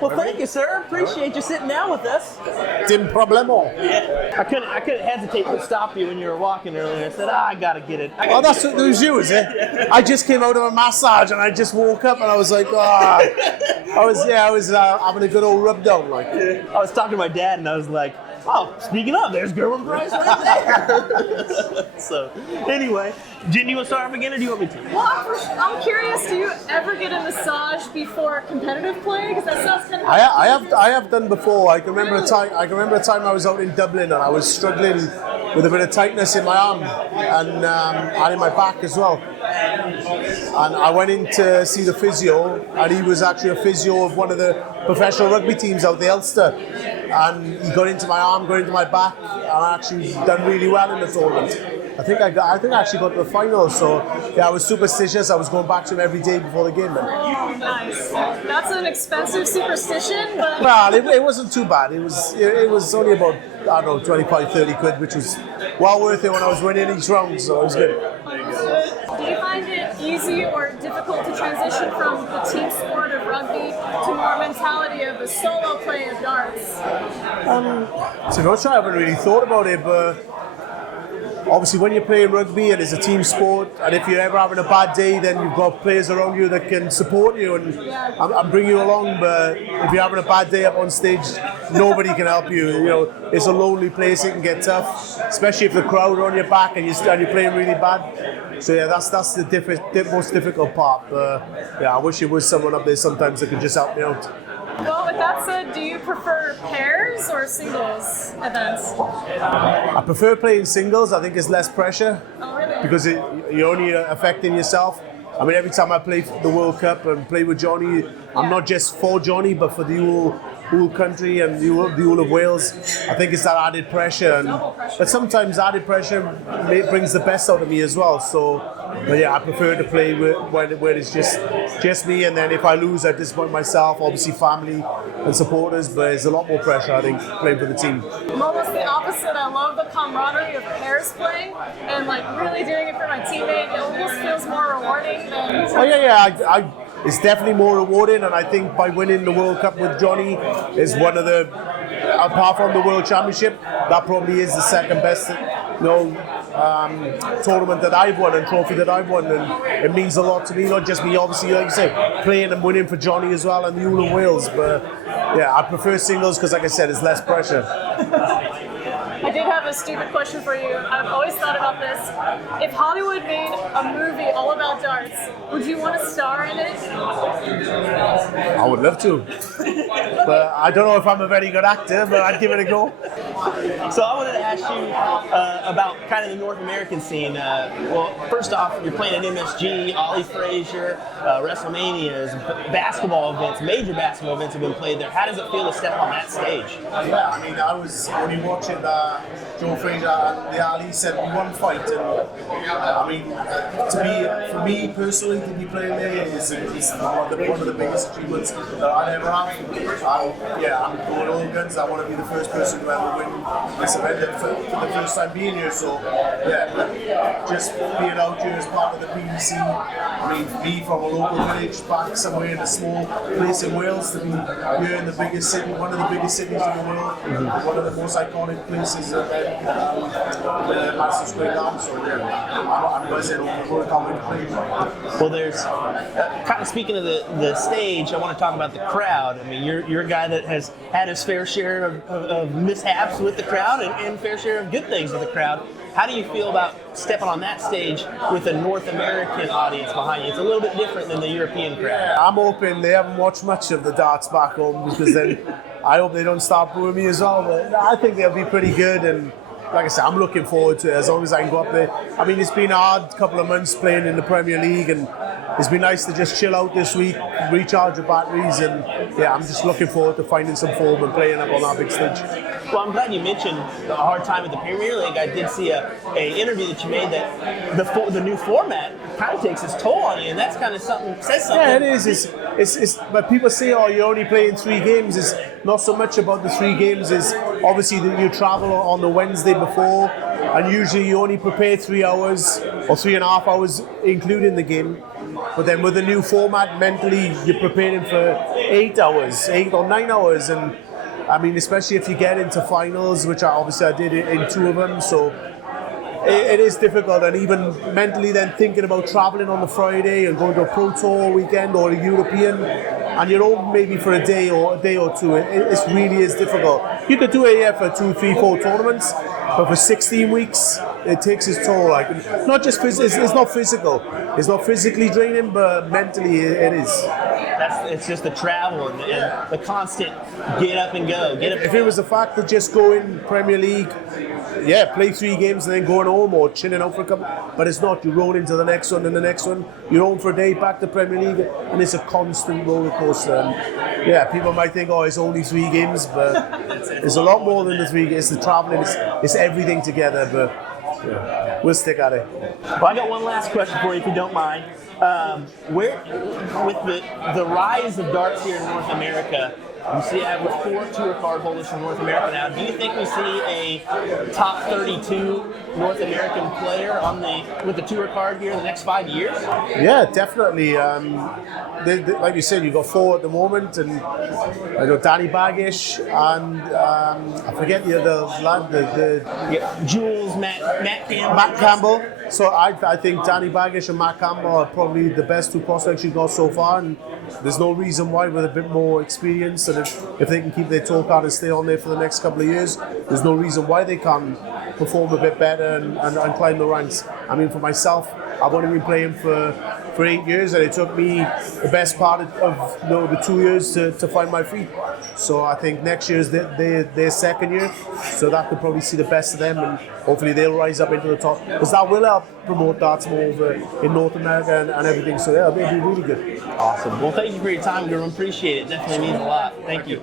Well, thank you, sir. Appreciate you sitting down with us. Dim problemo. I couldn't hesitate to stop you when you were walking earlier. I said, I gotta get it. Oh, that was you, is it? I just came out of a massage and I just woke up and I was like, I was having a good old rub down, like. I was talking to my dad and I was like, oh, speaking of, there's Gerwyn Price right there. So, anyway, Jen, you want to start off again, or do you want me to? Well, I'm curious. Do you ever get a massage before competitive play? Because that sounds kind of. I have done before. I can remember a time I was out in Dublin and I was struggling with a bit of tightness in my arm and in my back as well. And I went in to see the physio, and he was actually a physio of one of the professional rugby teams out the Ulster. And he got into my arm, got into my back, and I actually done really well in the tournament. I think I actually got to the final. So yeah, I was superstitious. I was going back to him every day before the game. Oh, nice. That's an expensive superstition, but. Well, it wasn't too bad. It was only about, I don't know, 25, 30 quid, which was well worth it when I was winning each round. So it was good. Do you find it easy or difficult to transition from the team sport of rugby to more mentality of the solo play of darts? To be honest, I haven't really thought about it, but obviously when you're playing rugby and it's a team sport, and if you're ever having a bad day, then you've got players around you that can support you and bring you along. But if you're having a bad day up on stage, nobody can help you. You know, it's a lonely place. It can get tough, especially if the crowd are on your back and you're playing really bad. So yeah, that's the most difficult part. Yeah, I wish it was someone up there sometimes that could just help me out. Well, with that said, do you prefer pairs or singles events? I prefer playing singles. I think it's less pressure. Oh, really? Because you're only affecting yourself. I mean, every time I play the World Cup and play with Johnny, I'm not just for Johnny, but for the whole country and the whole of Wales. I think it's that added pressure. But sometimes added pressure brings the best out of me as well. So, but yeah, I prefer to play where it's just me, and then if I lose, I disappoint myself, obviously family and supporters, but it's a lot more pressure, I think, playing for the team. I'm almost the opposite. I love the camaraderie of pairs playing and like really doing it for my teammate. It almost feels more rewarding than... Oh yeah. It's definitely more rewarding, and I think by winning the World Cup with Johnny is one of the, apart from the World Championship, that probably is the second best, tournament that I've won and trophy that I've won, and it means a lot to me. Not just me, obviously, like you say, playing and winning for Johnny as well and the whole of Wales. But yeah, I prefer singles because, like I said, it's less pressure. I did have a stupid question for you. I've always thought about this. If Hollywood made a movie all about darts, would you want to star in it? I would love to. But I don't know if I'm a very good actor, but I'd give it a go. So I wanted to ask you about kind of the North American scene. Well, first off, you're playing at MSG, Ollie Frazier, WrestleManias, basketball events, major basketball events have been played there. How does it feel to step on that stage? Yeah, I mean, I was only watching Joe Frazier and the Ali said one fight, and I mean, for me personally, to be playing there is one of the biggest achievements that I'd ever have. I'm going all guns. I want to be the first person to ever win this event for the first time being here. So yeah, just being out here as part of the PDC. I mean, me from a local village back somewhere in a small place in Wales to be here in the biggest city, one of the biggest cities in the world, one of the most iconic places, Madison Square Garden. So yeah, I'm buzzing over the World Cup to play. Well, there's kind of speaking of the stage. I want to talk about the crowd. I mean, you're a guy that has had his fair share of mishaps with the crowd and fair share of good things with the crowd. How do you feel about stepping on that stage with a North American audience behind you? It's a little bit different than the European crowd. I'm hoping they haven't watched much of the darts back home, because then I hope they don't start booing me as well. But I think they'll be pretty good, and like I said, I'm looking forward to it as long as I can go up there. I mean, it's been a hard couple of months playing in the Premier League, and it's been nice to just chill out this week, recharge the batteries, and yeah, I'm just looking forward to finding some form and playing up on that big stage. Well, I'm glad you mentioned a hard time at the Premier League. I did see a interview that you made that the new format kind of takes its toll on you, and that's kind of says something. Yeah, it is. It's but people say, oh, you're only playing 3 games. It's not so much about the 3 games. It's obviously that you travel on the Wednesday before, and usually you only prepare 3 hours or 3.5 hours, including the game. But then with the new format, mentally you're preparing for 8 hours, 8 or 9 hours, and I mean, especially if you get into finals, which I did in 2 of them, so it is difficult, and even mentally then thinking about traveling on the Friday and going to a Pro Tour weekend or a European, and you're home maybe for a day or 2, it really is difficult. You could do it here for 2, 3, 4 tournaments, but for 16 weeks, it takes its toll. Like, not just it's not physical, it's not physically draining, but mentally it is. It's just the travel and the constant get up and go. If it was the fact of just going Premier League, yeah, play 3 games and then going home or chilling out for a couple, but it's not. You roll into the next one and the next one. You're home for a day, back to Premier League, and it's a constant roller coaster. And yeah, people might think, oh, it's only 3 games, but it's a lot more than the 3 games. It's the traveling, it's everything together. But yeah, we'll stick at it. Well, I got one last question for you, if you don't mind. Where, with the rise of darts here in North America, you see with 4 tour card holders from North America now, do you think we see a top 32 North American player with the tour card here in the next 5 years? Yeah, definitely. Like you said, you've got 4 at the moment, and I know Danny Baggish, and I forget the other lad, Jules, Matt Campbell. Matt Campbell. So I think Danny Baggish and Matt Campbell are probably the best 2 prospects you've got so far, and there's no reason why, with a bit more experience, and if they can keep their tour card and stay on there for the next couple of years, there's no reason why they can't perform a bit better and climb the ranks. I mean, for myself, I've only been playing for 8 years, and it took me the best part of the 2 years to find my feet. So I think next year is their second year, so that could probably see the best of them, and hopefully they'll rise up into the top, because that will help promote darts more over in North America and everything. So yeah, they'll be really good. Awesome. Well, thank you for your time, Gerwyn. Appreciate it. Definitely means a lot. Thank you.